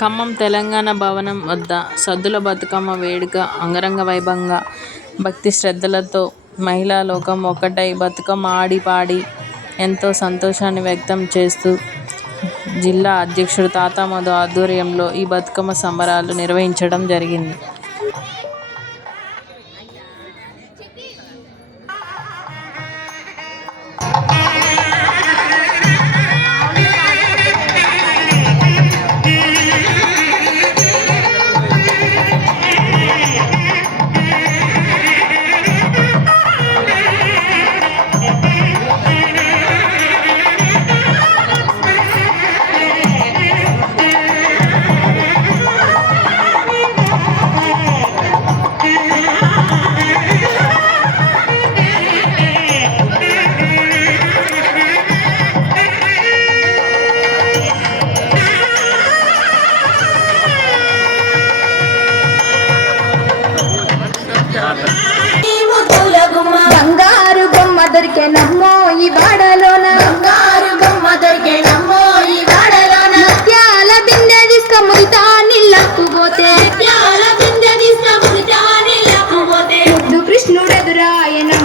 ఖమ్మం తెలంగాణ భవనం వద్ద సద్దుల బతుకమ్మ వేడుక అంగరంగ వైభవంగా భక్తి శ్రద్ధలతో మహిళా లోకం ఒకటై బతుకమ్మ ఆడి పాడి ఎంతో సంతోషాన్ని వ్యక్తం చేస్తూ జిల్లా అధ్యక్షుడు తాతామధు ఆధ్వర్యంలో ఈ బతుకమ్మ సంబరాలు నిర్వహించడం జరిగింది విష్ణురదురాయణం